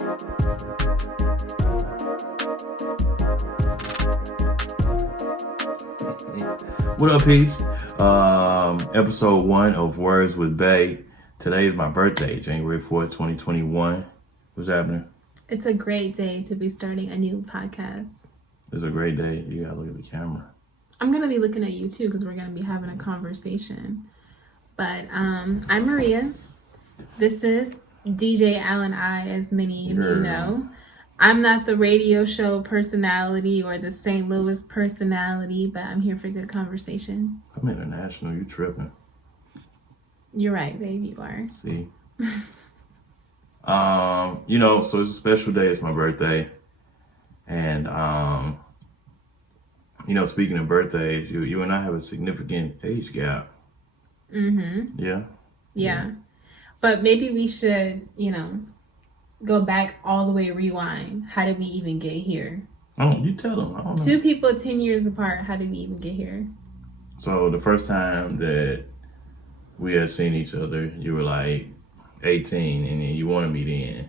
What up, peeps? Episode 1 of Words with Bae. Today is my birthday, January 4th, 2021. What's happening? It's a great day to be starting a new podcast. It's a great day. You gotta look at the camera. I'm going to be looking at you too because we're going to be having a conversation. But I'm Maria. This is DJ Allen I, as many of you know. I'm not the radio show personality or the St. Louis personality, but I'm here for good conversation. I'm international. You tripping. You're right, babe. You are. See? So it's a special day. It's my birthday. And, speaking of birthdays, you and I have a significant age gap. Mm-hmm. Yeah. But maybe we should, go back all the way, rewind. How did we even get here? Oh, you tell them. I don't know. 2 people 10 years apart. How did we even get here? So the first time that we had seen each other, you were like 18, and then you wanted me then.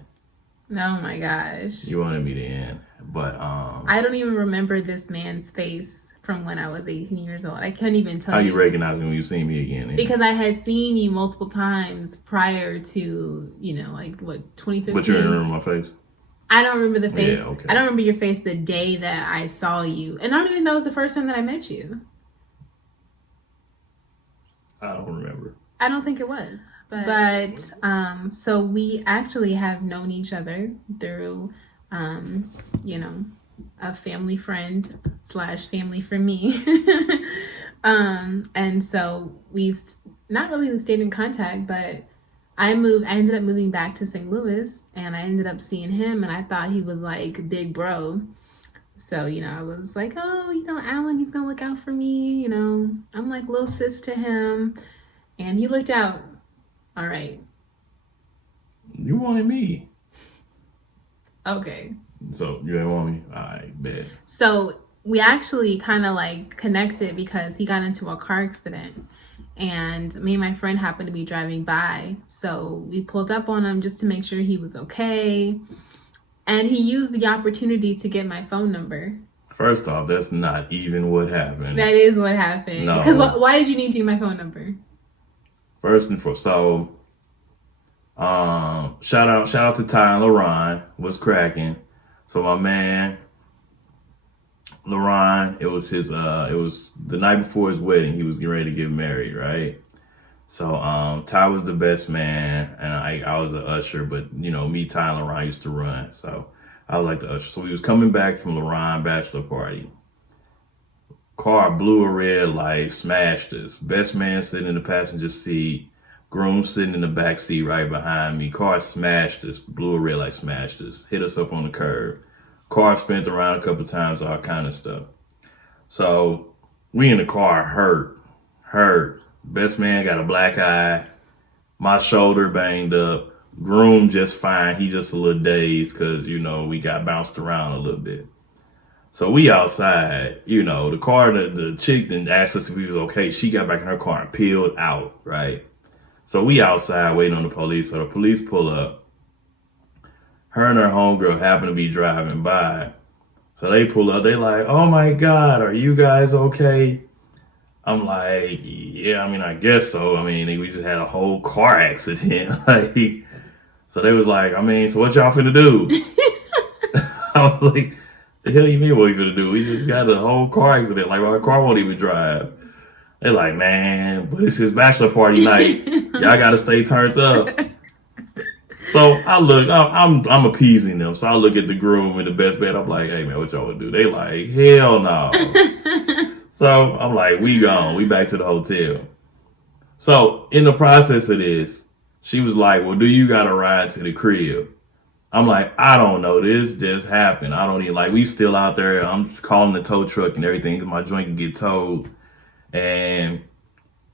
Oh my gosh. You wanted me then, but I don't even remember this man's face from when I was 18 years old. I couldn't even tell how you. You recognize me when you see me again? Then? Because I had seen you multiple times prior to, 2015. But you remember my face? I don't remember the face. Yeah, okay. I don't remember your face the day that I saw you. And I don't even think that was the first time that I met you. I don't remember. I don't think it was. But so we actually have known each other through, a family friend / family for me. And so we've not really stayed in contact, but I ended up moving back to St. Louis, and I ended up seeing him, and I thought he was like big bro. So, I was like, oh, Alan, he's going to look out for me. I'm like little sis to him. And he looked out. All right. You wanted me. Okay. So you didn't want me? I bet. So we actually kind of like connected because he got into a car accident. And me and my friend happened to be driving by. So we pulled up on him just to make sure he was okay. And he used the opportunity to get my phone number. First off, that's not even what happened. That is what happened. No. Because why did you need to get my phone number? First and foremost, shout out to Ty and LaRon. What's cracking? So my man, LaRon, it was the night before his wedding. He was getting ready to get married, right? So Ty was the best man, and I was an usher, but me, Ty, and LaRon used to run. So I was like the usher. So we was coming back from LaRon bachelor party. Car blew a red light, smashed us. Best man sitting in the passenger seat. Groom sitting in the back seat right behind me. Car smashed us. Blew a red light, smashed us. Hit us up on the curb. Car spent around a couple times, all kind of stuff. So we in the car hurt. Best man got a black eye. My shoulder banged up. Groom just fine. He just a little dazed because, we got bounced around a little bit. So we outside, the car, the chick didn't ask us if we was okay. She got back in her car and peeled out, right? So we outside waiting on the police. So the police pull up. Her and her homegirl happen to be driving by. So they pull up. They like, oh my God, are you guys okay? I'm like, yeah, I guess so. We just had a whole car accident. So they was like, so what y'all finna do? I was like, the hell you mean what we finna do? We just got a whole car accident. Like, our car won't even drive. They're like, man, but it's his bachelor party night. Y'all gotta stay turned up. So I look, I'm appeasing them. So I look at the groom and the best man. I'm like, hey man, what y'all wanna do? They like, hell no. So I'm like, we gone. We back to the hotel. So in the process of this, she was like, well, do you got a ride to the crib? I'm like, I don't know. This just happened. I don't even we still out there. I'm calling the tow truck and everything because my joint can get towed. And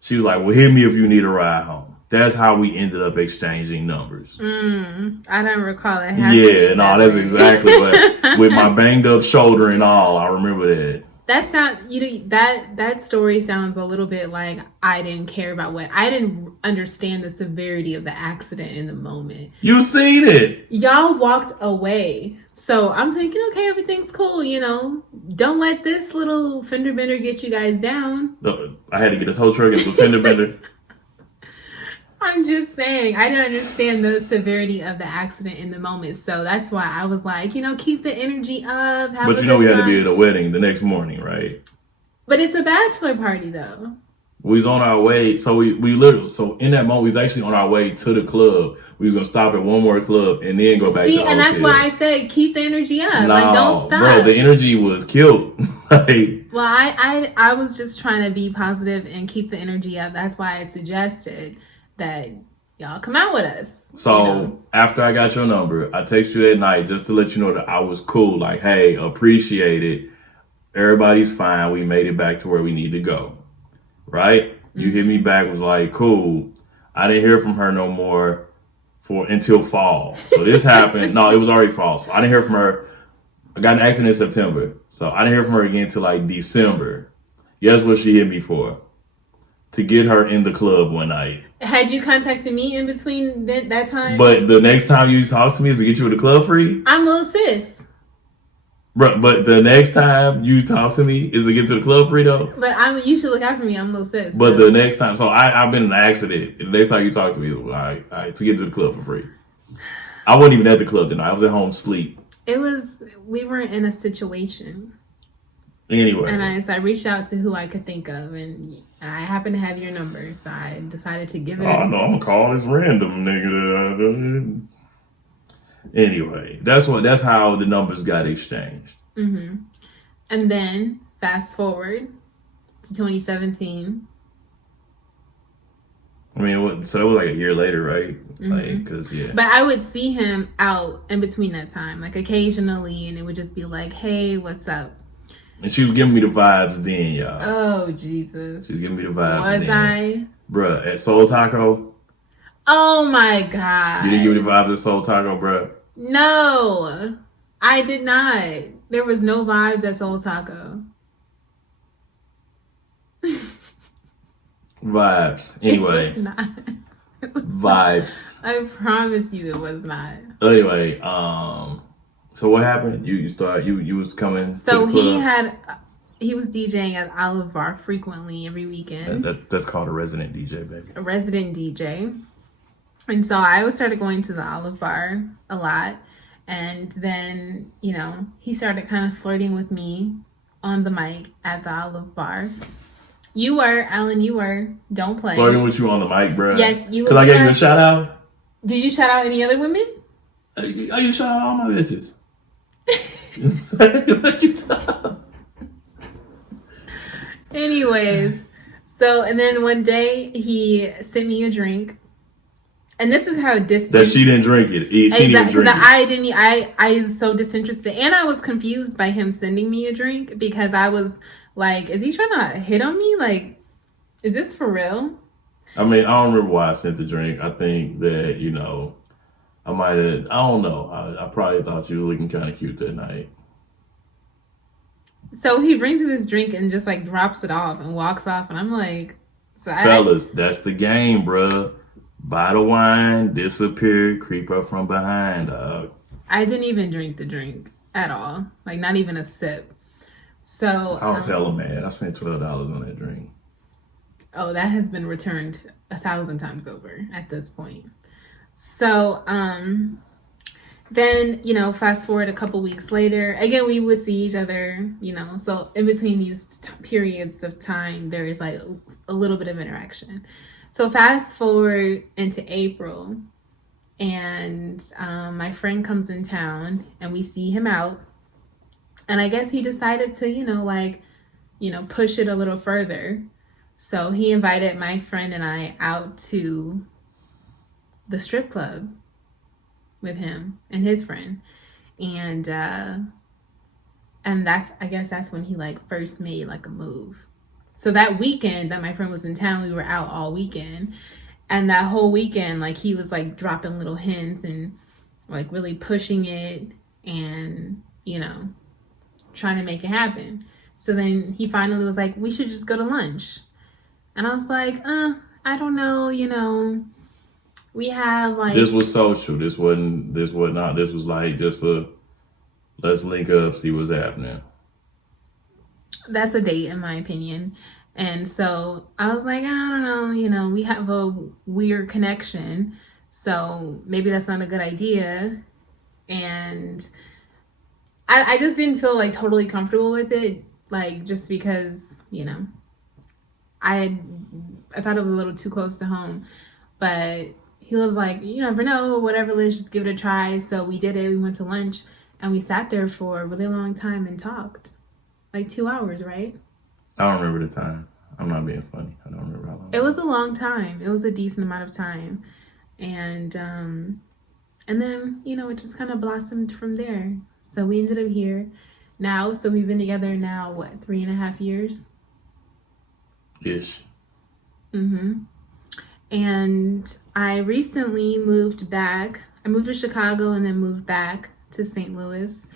she was like, well, hit me if you need a ride home. That's how we ended up exchanging numbers. I don't recall it happening. Yeah, no, that's exactly what. With my banged up shoulder and all, I remember that. that story sounds a little bit like I didn't care about I didn't understand the severity of the accident in the moment. You seen it. Y'all walked away. So I'm thinking, okay, everything's cool, Don't let this little fender bender get you guys down. No, I had to get a tow truck and a fender bender. I'm just saying, I didn't understand the severity of the accident in the moment. So that's why I was like, keep the energy up. But we had to be at a wedding the next morning, right? But it's a bachelor party, though. We was on our way. So we literally, so in that moment, we was actually on our way to the club. We was going to stop at one more club and then go back to the hotel. And that's why I said, keep the energy up. Nah, don't stop. Bro, the energy was killed. Well, I was just trying to be positive and keep the energy up. That's why I suggested that y'all come out with us. So after I got your number, I texted you that night just to let you know that I was cool. Like, hey, appreciate it. Everybody's fine. We made it back to where we need to go. Right? Mm-hmm. You hit me back, was like, cool. I didn't hear from her no more until fall. So this happened. No, it was already fall. So I didn't hear from her. I got an accident in September. So I didn't hear from her again until like December. Guess what she hit me for? To get her in the club one night. Had you contacted me in between that time? But the next time you talk to me is to get you in the club free? I'm little sis. But the next time you talk to me is to get to the club free though? But you should look out for me. I'm little sis. But the next time, so I've been in an accident. The next time you talk to me is all right, to get to the club for free. I wasn't even at the club tonight. I was at home asleep. We were in a situation. Anyway. And so I reached out to who I could think of, and I happen to have your number, so I decided to give it. Oh, no, I'm gonna call this random nigga. Anyway, that's how the numbers got exchanged. Mm-hmm. And then fast forward to 2017. I mean, so it was like a year later, right? Mm-hmm. Like, cause yeah. But I would see him out in between that time, like occasionally, and it would just be like, "Hey, what's up?" And she was giving me the vibes then, y'all. Oh, Jesus. She was giving me the vibes then. Was I? Bruh, at Soul Taco. Oh, my God. You didn't give me the vibes at Soul Taco, bruh? No, I did not. There was no vibes at Soul Taco. Vibes. Anyway. It was not. It was vibes. Not. I promise you it was not. Anyway, so what happened? You was coming. So he was DJing at Olive Bar frequently every weekend. That's called a resident DJ, baby. A resident DJ. And so I started going to the Olive Bar a lot. And then, he started kind of flirting with me on the mic at the OliveBar. You were, Alan, don't play. Flirting with you on the mic, bro. Yes, you were. Because I gave you a shout out. Did you shout out any other women? I shout out all my bitches. Anyways, and then one day he sent me a drink, and this is how that she didn't drink it. She didn't drink it. I was so disinterested, and I was confused by him sending me a drink because I was like, is he trying to hit on me? Like, is this for real? I mean, I don't remember why I sent the drink. I think that I might have. I don't know. I probably thought you were looking kind of cute that night. So he brings me this drink and just like drops it off and walks off, and I'm like, fellas, that's the game, bruh. Buy the wine, disappear, creep up from behind, dog. I didn't even drink the drink at all, like not even a sip. So I was hella mad. I spent $12 on that drink. Oh, that has been returned 1,000 times over at this point. So then, fast forward a couple weeks later, again, we would see each other, so in between these periods of time, there is like a little bit of interaction. So fast forward into April, and my friend comes in town, and we see him out, and I guess he decided to, push it a little further. So he invited my friend and I out to the strip club with him and his friend, and that's when he first made a move. So that weekend that my friend was in town, we were out all weekend, and that whole weekend he was dropping little hints and really pushing it and trying to make it happen. So then he finally was like, we should just go to lunch. And I was like, I don't know, we have like... This was social. This wasn't. This was not. This was like just a let's link up, see what's happening. That's a date, in my opinion. And so I was like, I don't know, we have a weird connection, so maybe that's not a good idea. And I just didn't feel like totally comfortable with it, like just because, I thought it was a little too close to home. But he was like, you never know, whatever, let's just give it a try. So we did it. We went to lunch and we sat there for a really long time and talked. Like 2 hours, right? I don't remember the time. I'm not being funny. I don't remember how long. It was a long time. It was a decent amount of time. And then, it just kind of blossomed from there. So we ended up here now. So we've been together now, 3.5 years? Ish. Mm-hmm. And I recently moved back. I moved to Chicago and then moved back to St. Louis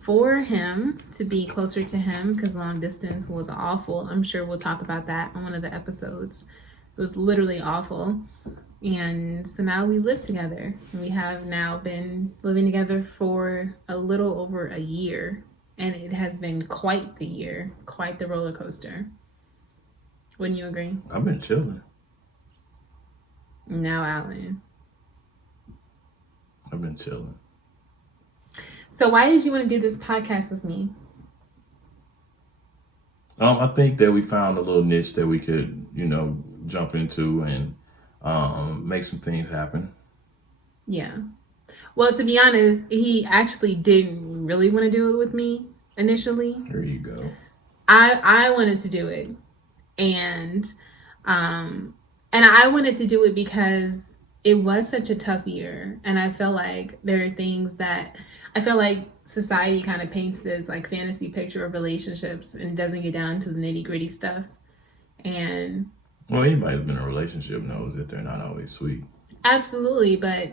for him, to be closer to him, because long distance was awful. I'm sure we'll talk about that on one of the episodes. It was literally awful. And so now we live together. And we have now been living together for a little over a year. And it has been quite the year, quite the roller coaster. Wouldn't you agree? I've been chilling. Now, Alan. I've been chilling. So why did you want to do this podcast with me? I think that we found a little niche that we could, jump into and make some things happen. Yeah. Well, to be honest, he actually didn't really want to do it with me initially. There you go. I wanted to do it. And I wanted to do it because it was such a tough year. And I felt like there are things that I feel like society kind of paints this like fantasy picture of relationships and doesn't get down to the nitty gritty stuff. And well, anybody who's been in a relationship knows that they're not always sweet. Absolutely. But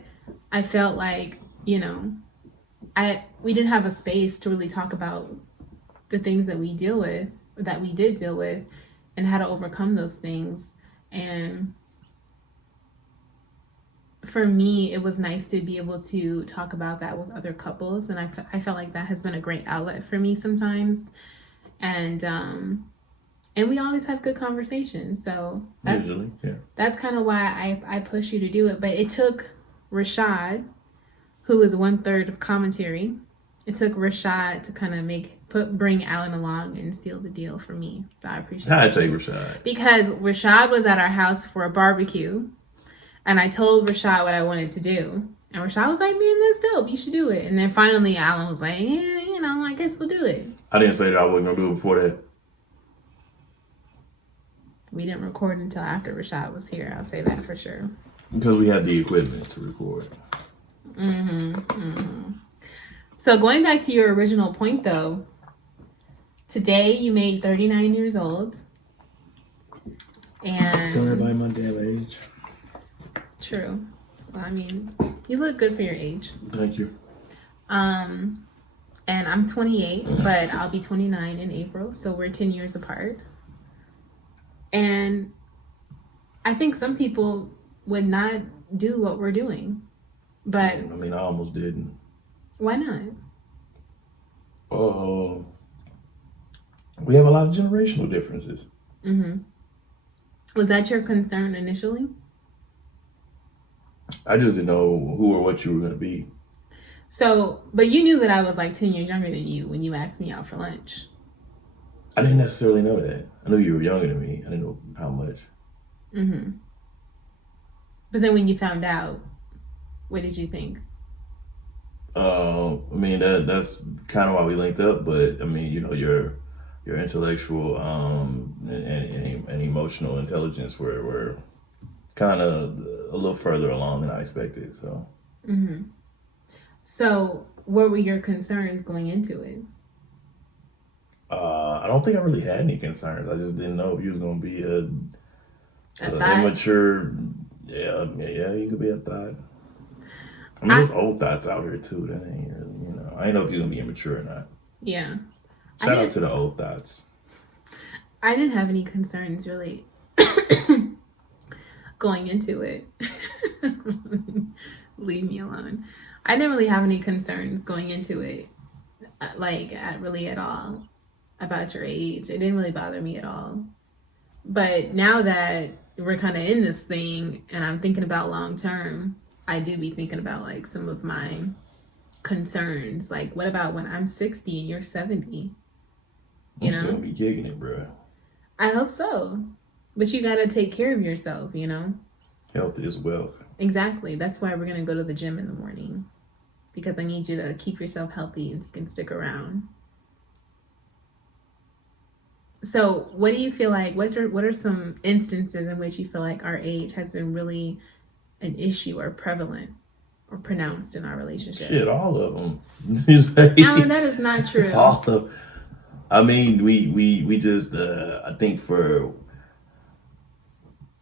I felt like, we didn't have a space to really talk about the things that we did deal with, and how to overcome those things. And for me, it was nice to be able to talk about that with other couples. And I felt like that has been a great outlet for me sometimes. And we always have good conversations. So that's kind of why I push you to do it. But it took Rashad, who is 1/3 of commentary. It took Rashad to kind of bring Alan along and seal the deal for me. So I appreciate it. How'd take Rashad? Because Rashad was at our house for a barbecue. And I told Rashad what I wanted to do. And Rashad was like, man, that's dope. You should do it. And then finally Alan was like, yeah, I guess we'll do it. I didn't say that I wasn't going to do it before that. We didn't record until after Rashad was here. I'll say that for sure. Because we had the equipment to record. So going back to your original point, though, today you made 39 years old. And tell everybody my damn age. True. Well, I mean, you look good for your age. Thank you. And I'm 28, but I'll be 29 in April, so we're 10 years apart. And I think some people would not do what we're doing. But I mean, I almost didn't. Why not? We have a lot of generational differences. Was that your concern initially? I just didn't know who or what you were going to be. So, but you knew that I was like 10 years younger than you when you asked me out for lunch. I didn't necessarily know that. I knew you were younger than me. I didn't know how much. But then when you found out, what did you think? I mean, that's kind of why we linked up. But I mean, your intellectual and emotional intelligence were kind of a little further along than I expected. So. So, what were your concerns going into it? I don't think I really had any concerns. I just didn't know if you was going to be an immature. Yeah, you could be a thought. I mean, there's old thoughts out here too. That ain't really, I ain't know if you're going to be immature or not. Yeah. Shout out to the old thoughts. I didn't have any concerns really going into it. Leave me alone. I didn't really have any concerns going into it, really at all about your age. It didn't really bother me at all. But now that we're kind of in this thing and I'm thinking about long term, I do be thinking about like some of my concerns. Like, what about when I'm 60 and you're 70? You know? Still be kicking it, bro. I hope so. But you got to take care of yourself, you know? Health is wealth. Exactly. That's why we're going to go to the gym in the morning. Because I need you to keep yourself healthy and you can stick around. So what do you feel like, what are some instances in which you feel like our age has been really an issue or prevalent or pronounced in our relationship? Shit, all of them. Alan, that is not true. All of, I mean, we just, I think for,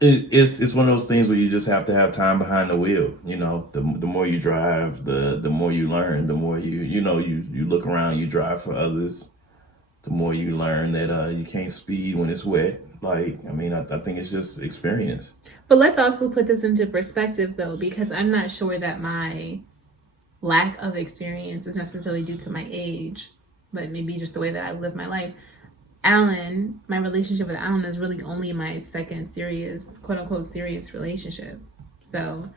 it's one of those things where you just have to have time behind the wheel. You know, the more you drive, the more you learn, the more you look around, you drive for others. The more you learn that you can't speed when it's wet. Like, I mean, I think it's just experience. But let's also put this into perspective, though, because I'm not sure that my lack of experience is necessarily due to my age, but maybe just the way that I live my life. Alan, my relationship with Alan is really only my second serious, quote unquote, serious relationship. So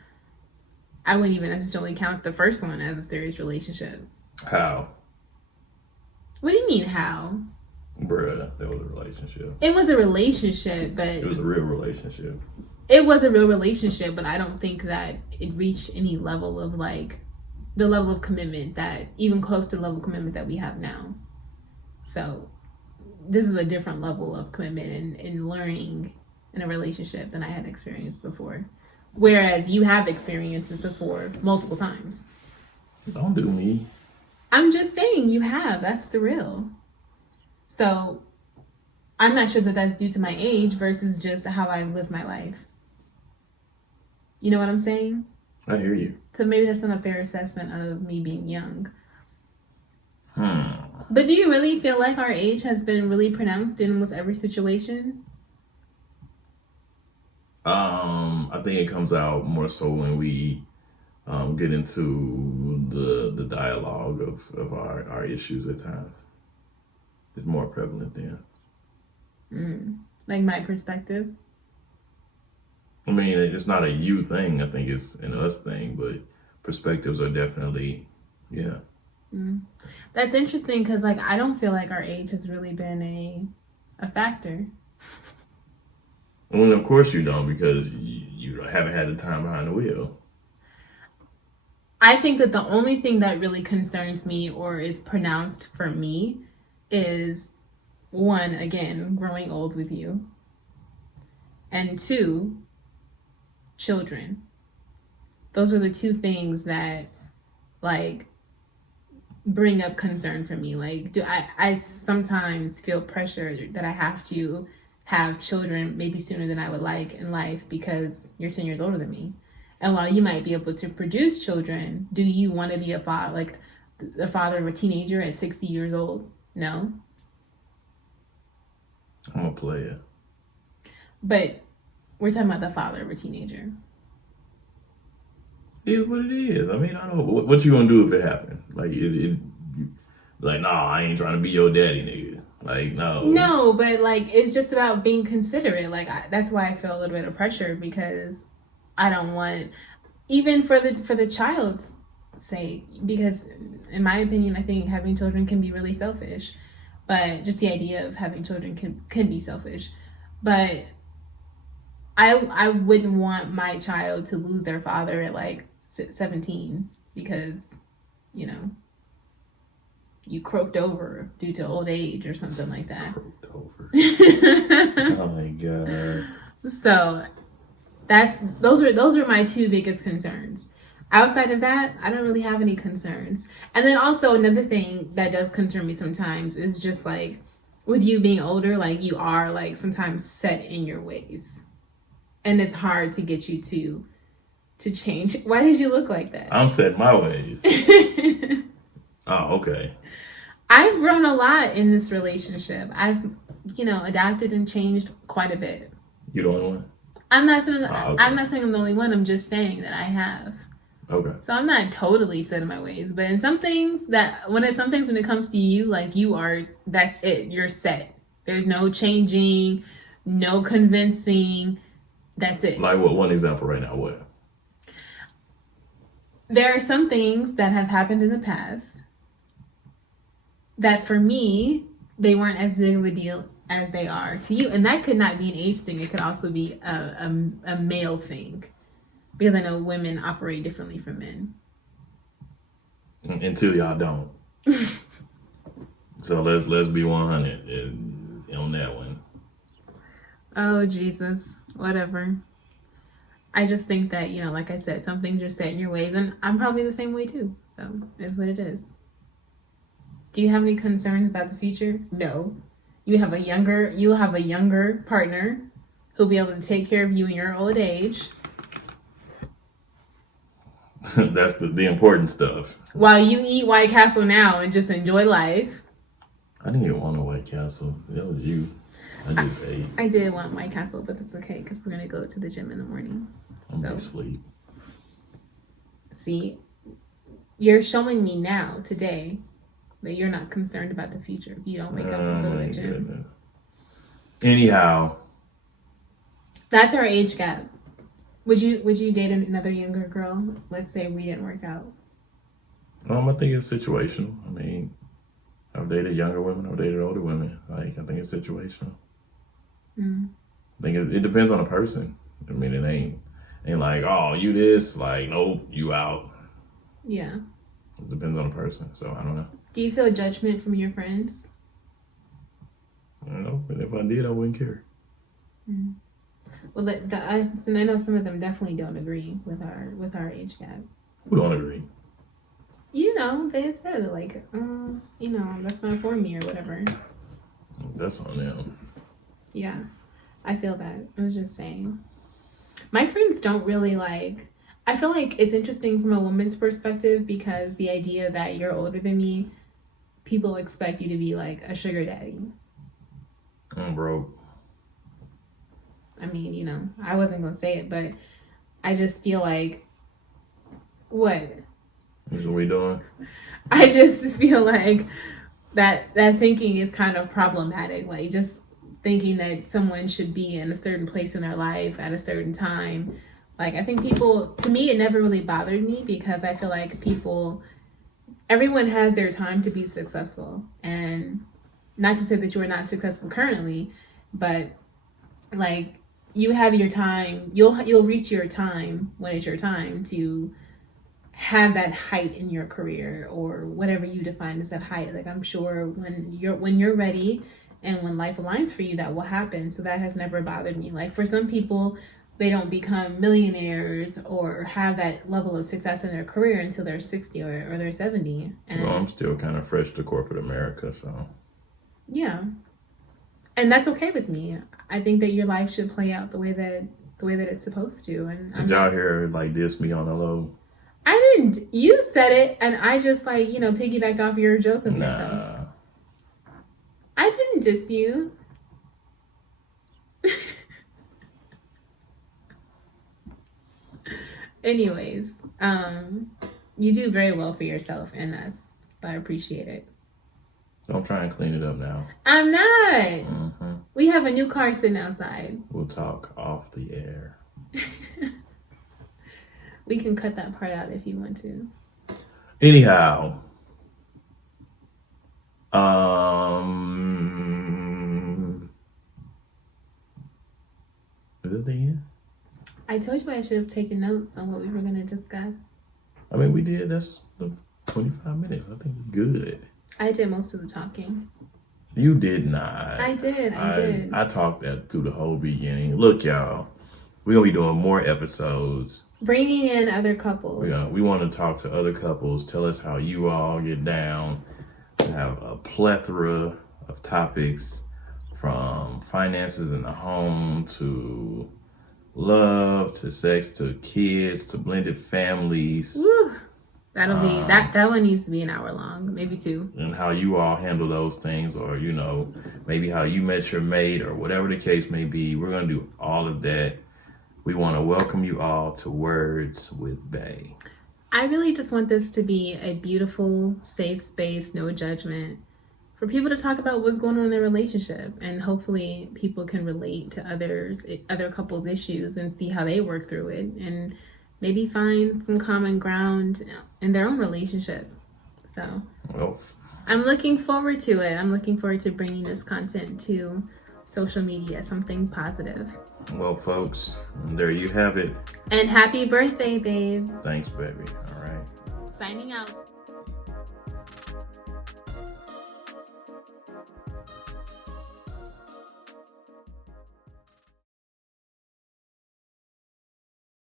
I wouldn't even necessarily count the first one as a serious relationship. How? What do you mean, how? Bruh, that was a relationship. It was a relationship, but... It was a real relationship. It was a real relationship, but I don't think that it reached any level of, like, the level of commitment that, even close to the level of commitment that we have now. So, this is a different level of commitment and learning in a relationship than I had experienced before. Whereas you have experiences before multiple times. Don't do me. I'm just saying you have. That's the real. So I'm not sure that that's due to my age versus just how I live my life. You know what I'm saying? I hear you. So maybe that's not a fair assessment of me being young. But do you really feel like our age has been really pronounced in almost every situation? I think it comes out more so when we get into the dialogue of our issues at times. It's more prevalent then. Like my perspective? I mean, it's not a you thing. I think it's an us thing, but perspectives are definitely, yeah. That's interesting because, like, I don't feel like our age has really been a factor. Well, of course you don't, because you haven't had the time behind the wheel. I think that the only thing that really concerns me or is pronounced for me is, one, again, growing old with you, and two, children. Those are the two things that, like, bring up concern for me. Like, I sometimes feel pressure that I have to have children maybe sooner than I would like in life because you're 10 years older than me. And while you might be able to produce children, do you want to be a father, like the father of a teenager at 60 years old? No. I'm a player. But we're talking about the father of a teenager. It is what it is. I mean, I don't know. What you gonna do if it happened? Like, like, nah, I ain't trying to be your daddy, nigga. Like, no. No, but like, it's just about being considerate. Like, that's why I feel a little bit of pressure because I don't want, even for the child's sake, because in my opinion, I think having children can be really selfish. But just the idea of having children can be selfish. But I wouldn't want my child to lose their father at like 17 because, you know, you croaked over due to old age or something like that. Croaked over. Oh my God. So those are my two biggest concerns. Outside of that, I don't really have any concerns. And then also another thing that does concern me sometimes is just like with you being older, like you are like sometimes set in your ways. And it's hard to get you to change. Why did you look like that? I'm set in my ways. Oh, okay. I've grown a lot in this relationship. I've adapted and changed quite a bit. You the only one? I'm not saying okay. I'm not saying I'm the only one. I'm just saying that I have. Okay. So I'm not totally set in my ways, but in some things when it comes to you, like that's it. You're set. There's no changing, no convincing. That's it. Like what? One example right now. What? There are some things that have happened in the past that for me, they weren't as big of a deal as they are to you. And that could not be an age thing. It could also be a male thing. Because I know women operate differently from men. Until y'all don't. So let's be 100 on that one. Oh, Jesus. Whatever. I just think that, like I said, some things are set in your ways. And I'm probably the same way too. So it's what it is. Do you have any concerns about the future? No. You have a younger partner who'll be able to take care of you in your old age. That's the important stuff. While you eat White Castle now and just enjoy life. I didn't even want a White Castle. That was you. I just ate. I did want White Castle, but that's okay because we're gonna go to the gym in the morning. I'm gonna sleep. See, you're showing me now today that you're not concerned about the future if you don't wake up and go to the gym. Goodness. Anyhow, that's our age gap. Would you date another younger girl? Let's say we didn't work out. I think it's situational. I mean, I've dated younger women. I've dated older women. I think it's situational. I think it depends on the person. I mean, it ain't like, oh, you this, like, nope, you out. Yeah. It depends on the person. So I don't know. Do you feel judgment from your friends? No, but if I did, I wouldn't care. Well, I know some of them definitely don't agree with our age gap. Who don't agree? They said like, that's not for me or whatever. That's on them. Yeah, I feel that. I was just saying. My friends don't really like. I feel like it's interesting from a woman's perspective because the idea that you're older than me, people expect you to be like a sugar daddy. I'm broke. I mean, I wasn't gonna say it, but I just feel like what? That's what we doing. I just feel like that thinking is kind of problematic. Like just thinking that someone should be in a certain place in their life at a certain time. Like I think to me, it never really bothered me because I feel like everyone has their time to be successful. And not to say that you are not successful currently, but like you have your time, you'll reach your time when it's your time to have that height in your career or whatever you define as that height. Like I'm sure when you're ready and when life aligns for you, that will happen. So that has never bothered me. Like for some people, they don't become millionaires or have that level of success in their career until they're 60 or they're 70. And well, I'm still kind of fresh to corporate America, so. Yeah. And that's okay with me. I think that your life should play out the way that it's supposed to. And did y'all hear like diss me on the low? I didn't. You said it, and I just piggybacked off your joke of yourself. I didn't diss you. Anyways, you do very well for yourself and us, so I appreciate it. Don't try and clean it up now. I'm not. We have a new car sitting outside. We'll talk off the air. We can cut that part out if you want to. Anyhow, is it the end? I told you I should have taken notes on what we were going to discuss. I mean, we did. That's 25 minutes. I think we're good. I did most of the talking. You did not. I did. I talked that through the whole beginning. Look, y'all, we're going to be doing more episodes. Bringing in other couples. Yeah, we want to talk to other couples. Tell us how you all get down. We have a plethora of topics from finances in the home to love to sex to kids to blended families. Woo. That'll be that one needs to be an hour long, maybe 2. And how you all handle those things, or maybe how you met your mate, or whatever the case may be. We're gonna do all of that. We want to welcome you all to Words with Bae. I really just want this to be a beautiful, safe space, no judgment, for people to talk about what's going on in their relationship, and hopefully people can relate to other couples' issues and see how they work through it, and maybe find some common ground in their own relationship. So Well, I'm looking forward to it. I'm looking forward to bringing this content to social media, something positive. well, folks, there you have it. And happy birthday, babe. Thanks, baby. All right. Signing out.